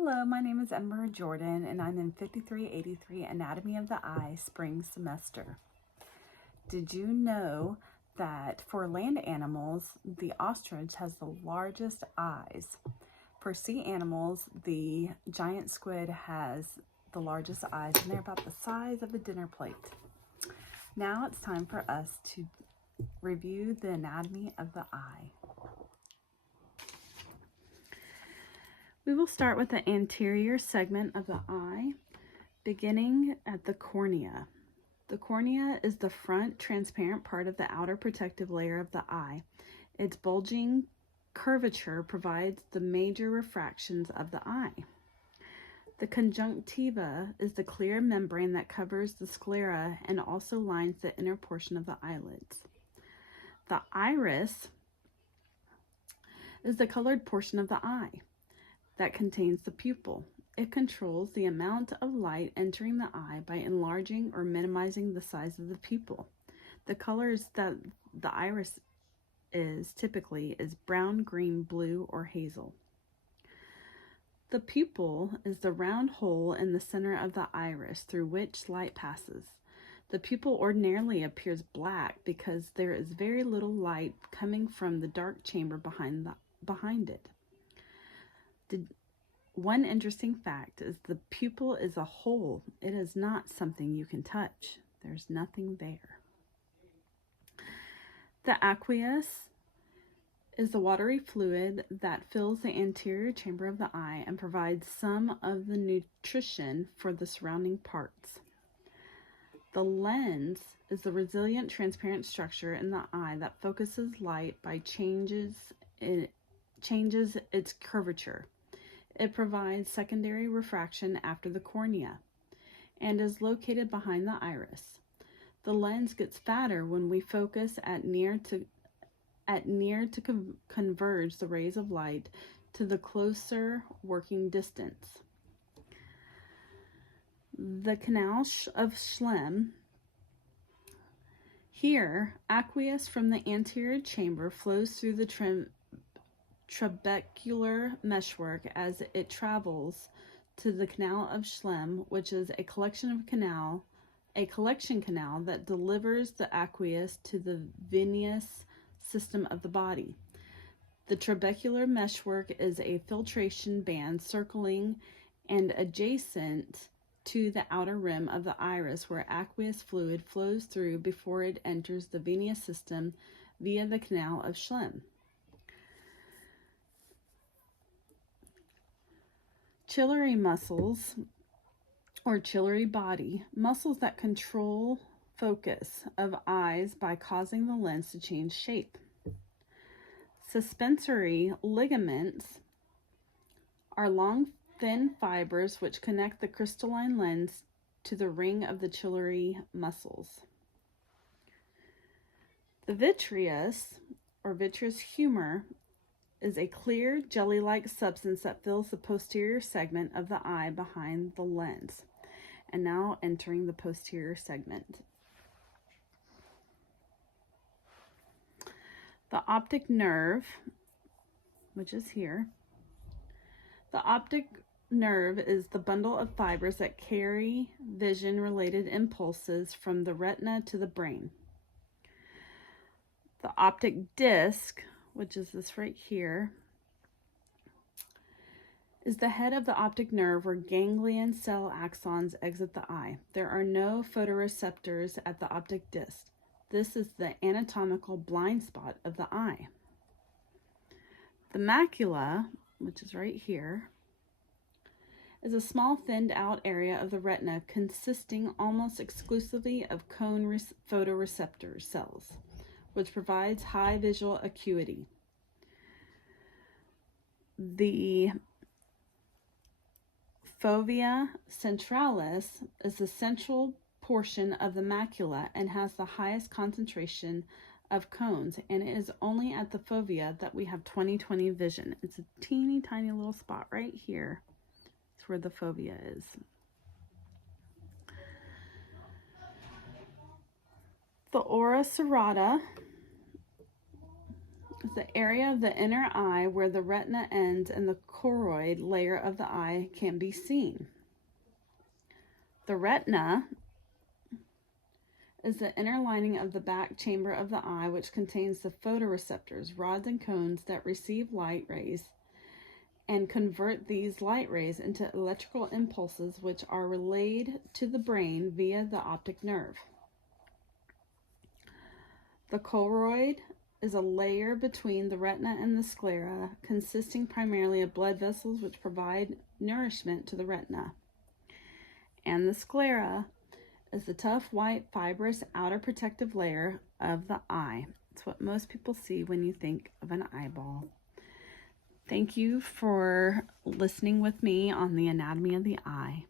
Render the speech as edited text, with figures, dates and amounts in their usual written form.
Hello, my name is Emma Jordan and I'm in 5383 Anatomy of the Eye spring semester. Did you know that for land animals, the ostrich has the largest eyes? For sea animals, the giant squid has the largest eyes and they're about the size of a dinner plate. Now it's time for us to review the anatomy of the eye. We will start with the anterior segment of the eye, beginning at the cornea. The cornea is the front transparent part of the outer protective layer of the eye. Its bulging curvature provides the major refractions of the eye. The conjunctiva is the clear membrane that covers the sclera and also lines the inner portion of the eyelids. The iris is the colored portion of the eye that contains the pupil. It controls the amount of light entering the eye by enlarging or minimizing the size of the pupil. The colors that the iris is typically brown, green, blue, or hazel. The pupil is the round hole in the center of the iris through which light passes. The pupil ordinarily appears black because there is very little light coming from the dark chamber behind it. One interesting fact is the pupil is a hole. It is not something you can touch. There's nothing there. The aqueous is the watery fluid that fills the anterior chamber of the eye and provides some of the nutrition for the surrounding parts. The lens is the resilient transparent structure in the eye that focuses light by changes its curvature. It provides secondary refraction after the cornea and is located behind the iris. The lens gets fatter when we focus at near to converge the rays of light to the closer working distance. The canal of Schlemm. Here, aqueous from the anterior chamber flows through the trabecular meshwork as it travels to the canal of Schlemm, which is a collection canal that delivers the aqueous to the venous system of the body. The trabecular meshwork is a filtration band circling and adjacent to the outer rim of the iris where aqueous fluid flows through before it enters the venous system via the canal of Schlemm. Ciliary muscles, or ciliary body, muscles that control focus of eyes by causing the lens to change shape. Suspensory ligaments are long, thin fibers which connect the crystalline lens to the ring of the ciliary muscles. The vitreous, or vitreous humor, is a clear jelly-like substance that fills the posterior segment of the eye behind the lens. And now entering the posterior segment. The optic nerve, which is here. The optic nerve is the bundle of fibers that carry vision-related impulses from the retina to the brain. The optic disc, which is this right here, is the head of the optic nerve where ganglion cell axons exit the eye. There are no photoreceptors at the optic disc. This is the anatomical blind spot of the eye. The macula, which is right here, is a small thinned out area of the retina consisting almost exclusively of cone photoreceptor cells, which provides high visual acuity. The fovea centralis is the central portion of the macula and has the highest concentration of cones, and it is only at the fovea that we have 20/20 vision. It's a teeny tiny little spot right here. It's where the fovea is. The ora serrata is the area of the inner eye where the retina ends and the choroid layer of the eye can be seen. The retina is the inner lining of the back chamber of the eye, which contains the photoreceptors, rods and cones that receive light rays and convert these light rays into electrical impulses, which are relayed to the brain via the optic nerve. The choroid is a layer between the retina and the sclera, consisting primarily of blood vessels which provide nourishment to the retina. And the sclera is the tough, white, fibrous outer protective layer of the eye. It's what most people see when you think of an eyeball. Thank you for listening with me on the anatomy of the eye.